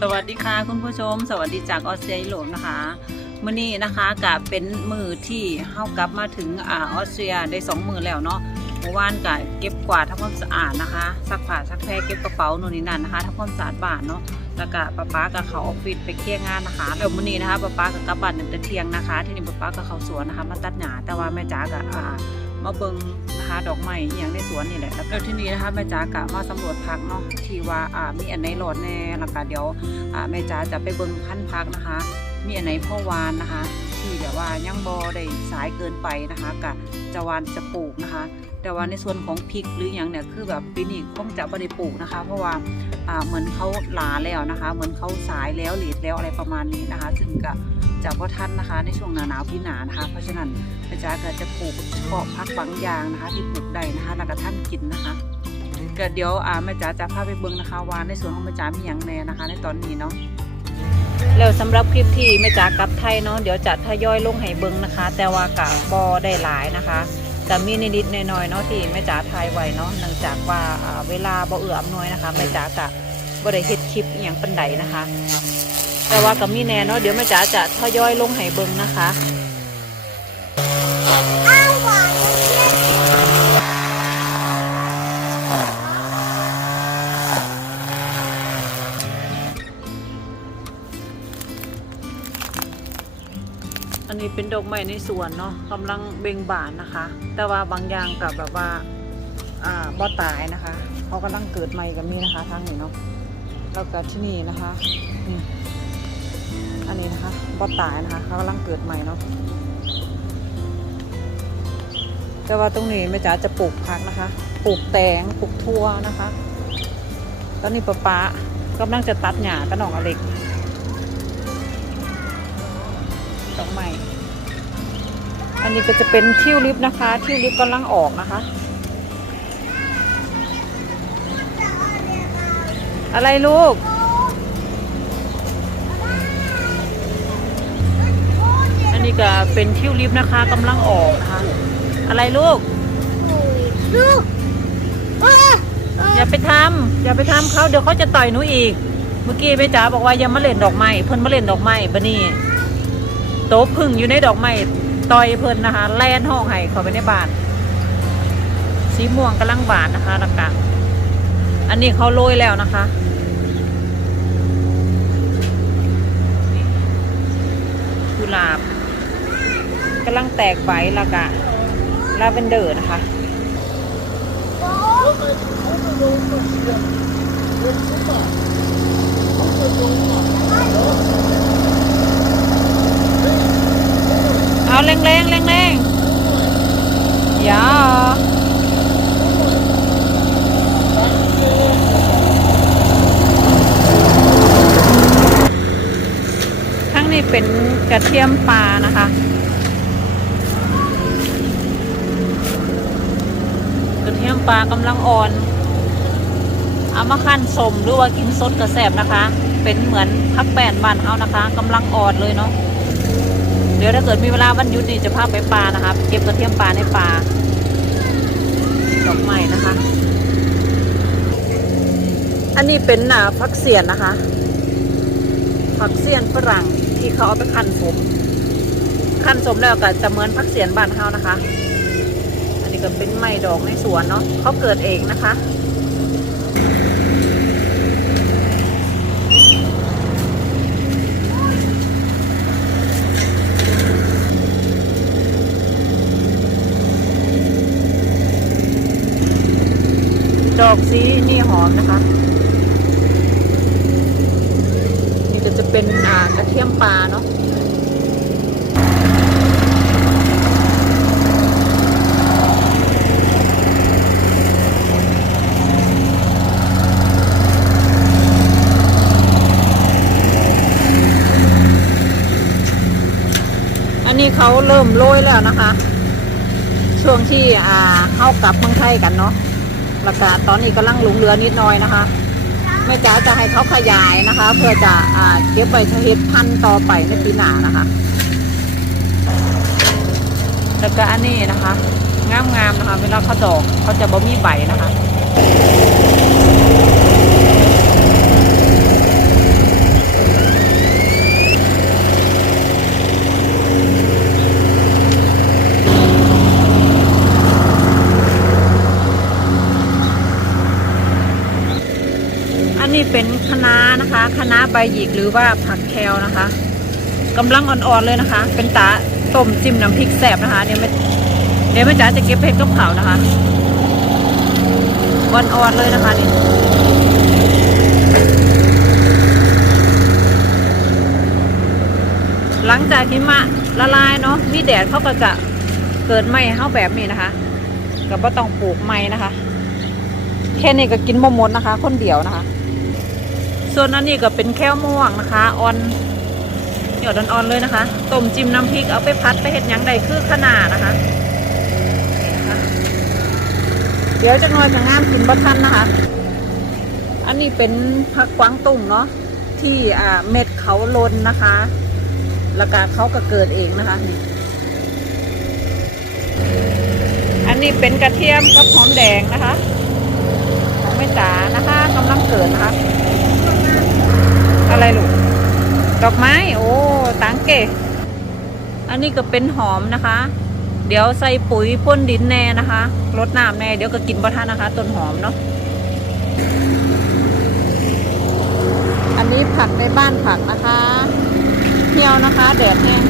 สวัสดีค่ะคุณผู้ชม สวัสดีจากออสเตรเลียนะคะมื่อนี้นะคะกับเป็นมือที่เข้ากลับมาถึงอออสเตรียได้สองมือแล้วเนาะเมื่อวานกับเก็บกวาดทำความสะอาดนะคะซักผ้าซักแพรเก็บกระเป๋าโน่นนี่นั่นนะคะทำความสะอาดบ้านเนาะ แล้วก็ป้าป๊ากับเขาออฟฟิศไปเคลียร์งานนะคะแล้วมื่อนี้นะคะป้าป๊ากับกลับบ้านตั้งต่เทียงนะคะ ที่นี่ป้าป๊ากับเขาสวนนะคะมาตัดหญ้าแต่ว่าแม่จ๋ากับอ่ามาเบิงนะคะดอกไม้อย่างในสวนนี่แหละแล้วที่นี่นะคะแม่จ๋ากะมาสำรวจพักเนาะที่ว่าอ่ามีอันไหนหลอดแน่แล้วก็เดี๋ยวอ่าแม่จ๋าจะไปเบิงพันพักนะคะ มีอันไหนพ่อวานนะคะ ที่แบบว่ายังบอได้สายเกินไปนะคะกะจะวานจะปลูกนะคะ แต่ว่าในส่วนของพริกหรืออย่างเนี่ยคือแบบปีนี้คงจะไม่ได้ปลูกนะคะ เพราะว่า เหมือนเขาหลาแล้วนะคะ เหมือนเขาสายแล้วหลีดแล้วอะไรประมาณนี้นะคะ ซึ่งกะจะพ่ทันนะคะในช่วงหนาหนาวพี่หนานะคะ เพราะฉะนั้นอาจาก็จะปลูกเฉพาะพักบางอย่างนะคะ ที่ปลูกได้นะคะแล้วก็ท่านกินนะคะก็เดี๋ยวอาแม่จ๋าจะพาไปเบิ่งนะคะว่าในส่วนของแม่จ๋ามีอย่างแน่นะคะ ในตอนนี้เนาะแล้วสำหรับคลิปที่แม่จ๋ากลับไทยเนาะเดี๋ยวจะทยอยลงให้เบิ่งนะคะ แต่ว่ากะบอได้หลายนะคะจะมีนิดๆหน่อยๆเนาะที่แม่จ๋าถ่ายไว้เนาะเนื่องจากว่าอ่าเวลาบ่เอื้ออำนวยนะคะแม่จ๋ากะ บ่ได้เฮ็ดคลิปอหย่างปันใดนะคะ แต่ว่าก็มีแน่เนาะเดี๋ยวแม่จ๋าจะทยอยลงให้เบิ่งนะคะอันนี้เป็นดอกไม้ในสวนเนาะกำลังเบ่งบานนะคะ แต่ว่าบางอย่างกับแบบว่า อ่าบ่ตายนะคะ เขากำลังเกิดใหม่กับมีนะคะทางนี้เนาะ แล้วก็ที่นี่นะคะ อันนี้นะคะบ่ตายนะคะเขากำลังเกิดใหม่เนาะแต่ว่าตรงนี้แม่จ๋าจะปลูกผักนะคะ ปลูกแตง ปลูกทั่วนะคะตอนนี้ป้าป๊ากำลังจะตัดหญ้ากับน้องอเล็กดอกไม้อันนี้ก็จะเป็นทิวลิปนะคะ ทิวลิปกำลังออกนะคะ อะไรลูก อันนี้ก็เป็นทิวลิปนะคะกำลังออกนะคะ อะไรลูก ลูกอย่าไปทำอย่าไปทำเขาเดี๋ยวเขาจะต่อยหนูอีก เมื่อกี้แม่จ๋าบอกว่าอย่ามาเล่นดอกไม้เพิ่นมาเล่นดอกไม้บะนี่โต๊ะพึ่งอยู่ในดอกไม้ต่อยเพิ่นนะคะ แล่นห้องไห้เขาไปในบ้านสีม่วงกำลังบานนะคะแล้วก็อันนี้เขาโรยแล้วนะคะ กุหลาบกำลังแตกใบละกะลาเวนเดอร์นะคะ เอาแรงๆแรงๆยาข้างนี้ เป็นกระเทียมปลานะคะ กระเทียมปลากำลังอ่อน เอามาขั้นสมหรือว่ากินสดกระแสบนะคะ เป็นเหมือนพักแป้นบานเฮานะคะกำลังอ่อนเลยเนาะเดี๋ยวถ้าเกิดมีเวลาวันหยุดนี่จะพาไปปลานะคะเก็บกระเทียมปลาในปลาดอกไม้นะคะ อันนี้เป็นอ่าผักเสียนนะคะผักเสียนฝรั่ง ที่เขาเอาไปคั่นสมคั่นสมแล้วก็จะเหมือนผักเสียนบ้านเฮานะคะ อันนี้ก็เป็นไม้ดอกในสวนเนาะเขาเกิดเองนะคะดอกสีนี่หอมนะคะ นี่ก็จะ เป็นอ่ากระเทียมปลาเนาะอันนี้เขาเริ่มโรยแล้วนะคะ ช่วงที่อ่าเข้ากลับเมืองไทยกันเนาะแล้วก็ตอนนี้กำลังหลงเหลือนิดหน่อยนะคะ แม่จ๋าจะให้เขาขยายนะคะ เพื่อจะอ่าเก็บไว้เห็ดพันต่อไปในปีหน้านะคะ แล้วก็อันนี้นะคะงามๆนะคะ เวลาเขาดอกเขาจะบ่มีใบนะคะ อ น้านะคะคะน้าใบหยิกหรือว่าผักแคลนะคะกำลังอ่อนๆเลยนะคะ เป็นตาต้มจิ้มน้ำพริกแซ่บนะคะ เดี๋ยวไม่เดี๋ยวแม่จ๋าจะเก็บเพชรกับเขานะคะอ่อนๆเลยนะคะนี่หลังจากหิมะละลายเนาะมีแดดเขาก็จะเกิดไหมเข้าแบบนี้นะคะก็บ่ต้องปลูกไม้นะคะ แค่นี้ก็กินบ่หมดนะคะ คนเดียวนะคะ ส่วนอันนี้ก็เป็นแค่ม่วงนะคะออนหยอดอ่อนๆเลยนะคะต้มจิ้มน้ำพริกเอาไปพัดไปเห็ดยังใดคือขนาดนะคะ เดี๋ยวจะน้อยกับงามกินบ่ทันนะคะ อันนี้เป็นผักกวางตุ้งเนาะที่อ่าเม็ดเขาลนนะคะแล้วก็เขาก็เกิดเองนะคะนี่อันนี้เป็นกระเทียมกับหอมแดงนะคะของแม่จ๋านะคะกำลังเกิดนะคะ อะไรลูก ดอกไม้ โอ้ตังเกะอันนี้ก็เป็นหอมนะคะ เดี๋ยวใส่ปุ๋ยพ่นดินแน่นะคะรดน้ำแน่ เดี๋ยวก็กินบ่ทันนะคะ ต้นหอมเนาะ อันนี้ผักในบ้านผักนะคะ เหี่ยวนะคะ แดดแห้ง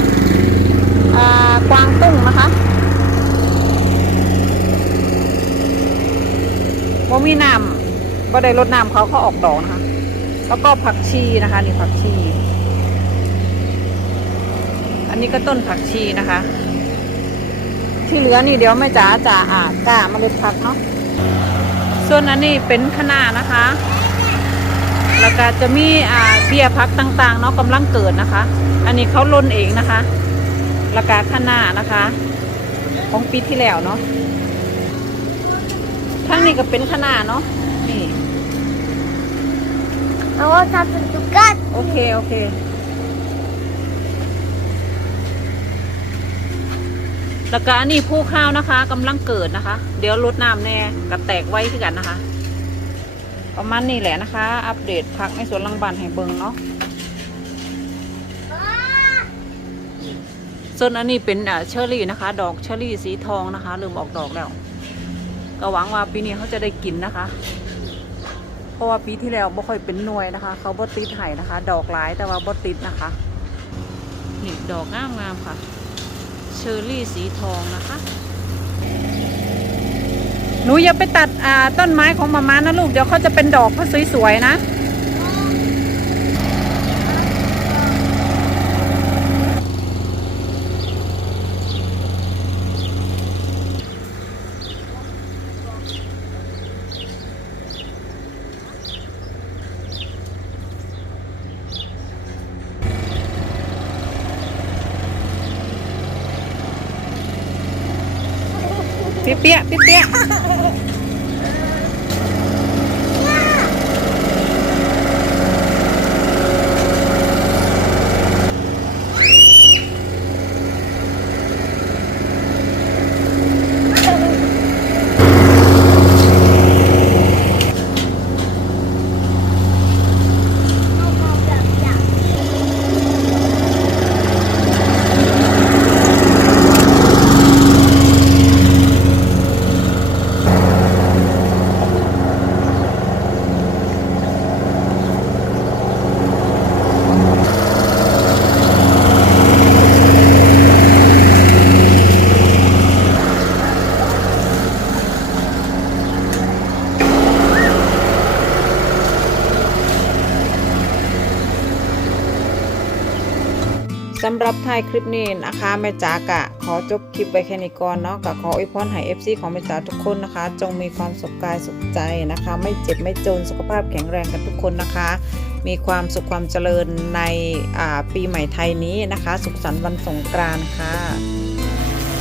อ่ากวางตุ้งนะคะบ่มีน้ำบ่ได้รดน้ำเขาเขาออกดอกนะคะ แล้วก็ผักชีนะคะ นี่ผักชี อันนี้ก็ต้นผักชีนะคะ ที่เหลือนี่เดี๋ยวแม่จ๋าจะอ่ากล้าเมล็ดผักเนาะส่วนอันนี้เป็นคะน้านะคะ แล้วก็จะมีอ่าเบี้ยพักต่างๆเนาะกำลังเกิดนะคะ อันนี้เขาลนเองนะคะแล้วก็คะน้านะคะ ของปีที่แล้วเนาะทั้งนี้ก็เป็นขนาเนาะนี่เอาเนาโอเคโอเคแล้วก็อันนี้ผู้ข้าวนะคะกำลังเกิดนะคะ เดี๋ยวลดน้ำแน่กับแตกไว้ที่กันนะคะ ประมาณนี้แหละนะคะ อัปเดตพักในสวนลังบานแห่งเบิงเนาะส่วนอันนี้เป็นอ่าเชอร์รี่นะคะ ดอกเชอร์รี่สีทองนะคะเริ่มออกดอกแล้ว ก็หวังว่าปีนี้เขาจะได้กินนะคะ เพราะว่าปีที่แล้วบ่ค่อยเป็นหน่วยนะคะ เขาบ่ติดไห่นะคะ ดอกหลายแต่ว่าบ่ติดนะคะนี่ดอกงามงามๆค่ะ เชอร์รี่สีทองนะคะ หนูอย่าไปตัดอ่าต้นไม้ของมาม่านะลูก เดี๋ยวเขาจะเป็นดอกเขาสวยๆนะ เปี้ยเปี้ยเปี้ยำหรับท้ายคลิปนี้นะคะแม่จ๋ากะขอจบคลิปไว้แค่นี้ก่อนเนาะกะขออวยพรให้ FC ของแม่จ๋าทุกคนนะคะ จงมีความสุขกายสุขใจนะคะ ไม่เจ็บไม่จนสุขภาพแข็งแรงกันทุกคนนะคะ มีความสุขความเจริญในปีใหม่ไทยนี้นะคะ สุขสันต์วันสงกรานต์ค่ะ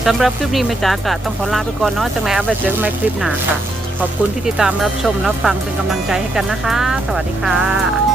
สำหรับคลิปนี้แม่จ๋ากะต้องขอลาไปก่อนเนาะจังไรเอาไปเจอกันใหม่คลิปหน้าค่ะ ขอบคุณที่ติดตามรับชมรับฟังเป็นกำลังใจให้กันนะคะ สวัสดีค่ะ